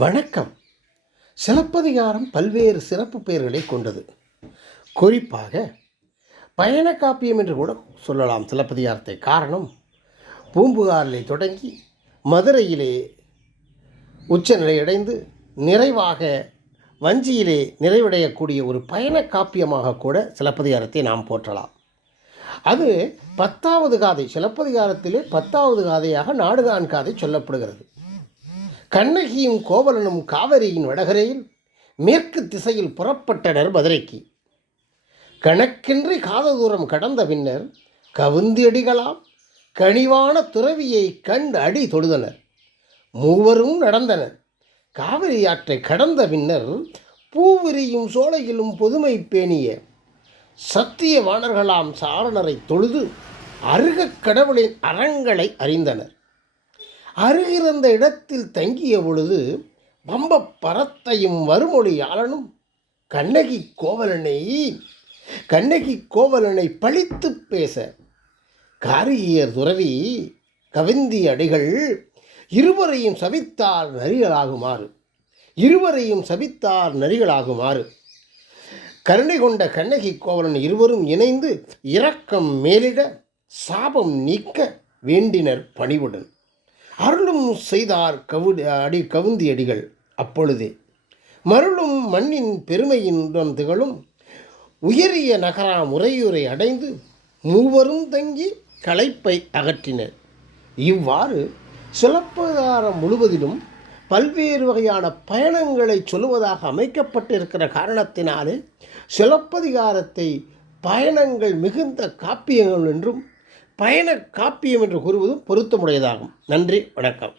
வணக்கம். சிலப்பதிகாரம் பல்வேறு சிறப்பு பெயர்களை கொண்டது. குறிப்பாக பயண காப்பியம் என்று கூட சொல்லலாம் சிலப்பதிகாரத்தை. காரணம், பூம்புகாரிலே தொடங்கி மதுரையிலே உச்சநிலை அடைந்து நிறைவாக வஞ்சியிலே நிறைவடையக்கூடிய ஒரு பயண காப்பியமாக கூட சிலப்பதிகாரத்தை நாம் போற்றலாம். அது 10வது காதை. சிலப்பதிகாரத்திலே 10வது காதையாக நாடுகான் காதை சொல்லப்படுகிறது. கண்ணகியும் கோவலனும் காவிரியின் வடகரையில் மேற்கு திசையில் புறப்பட்டனர் மதுரைக்கு. கணக்கின்றி காத தூரம் கடந்த பின்னர் கவுந்தியடிகளாம் கனிவான துறவியை கண்டு அடி தொழுதனர். மூவரும் நடந்தனர். காவிரி ஆற்றை கடந்த பின்னர் பூவிரியும் சோலையிலும் பொதுமை பேணிய சத்திய வாணர்களாம் சாரணரை தொழுது அருகக் கடவுளின் அறங்களை அறிந்தனர். அருகிருந்த இடத்தில் தங்கிய பொழுது பம்பப் பரத்தையும் வருமொழியாளனும் கண்ணகி கோவலனை பழித்து பேச காரிகையர் துறவி கவிந்தி அடிகள் இருவரையும் சபித்தார் நரிகளாகுமாறு கருணை கொண்ட கண்ணகி கோவலன் இருவரும் இணைந்து இரக்கம் மேலிட சாபம் நீக்க வேண்டினர் பணிவுடன். அருளும் செய்தார் கவுந்தி அடிகள். அப்பொழுதே மருளும் மண்ணின் பெருமையினுடன் திகழும் உயரிய நகராம் உறையூரை அடைந்து மூவரும் தங்கி களைப்பை அகற்றினர். இவ்வாறு சிலப்பதிகாரம் முழுவதிலும் பல்வேறு வகையான பயணங்களை சொல்லுவதாக அமைக்கப்பட்டிருக்கிற காரணத்தினாலே சிலப்பதிகாரத்தை பயணங்கள் மிகுந்த காப்பியங்கள் என்றும் பயண காப்பியம் என்று கூறுவதும் பொருத்தமுடையதாகும். நன்றி, வணக்கம்.